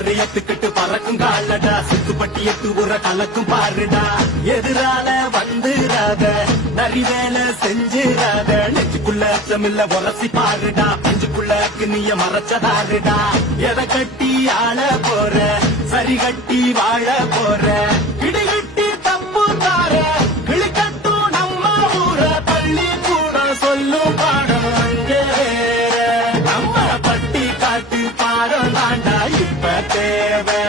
கலரை எத்துக்கிட்டு பறக்கும் காலடா சுத்துப்பட்டி எட்டு உர கலக்கும் பாருடா எதிரால வந்துராத நரி வேலை செஞ்சிராத நெஞ்சுக்குள்ள அச்சமில்ல உரசி பாருடா நெஞ்சுக்குள்ள நீய மறைச்சதாருடா எதை கட்டி ஆள போற சரி கட்டி வாழ போற இடிகட்டி தப்பு தார கிளிக்கட்டும் நம்ம ஊர பள்ளி கூட சொல்லும் பாடம் அங்கே வேற நம்ம பட்டி காட்டு பாடம் தாண்டா இப்ப தேவை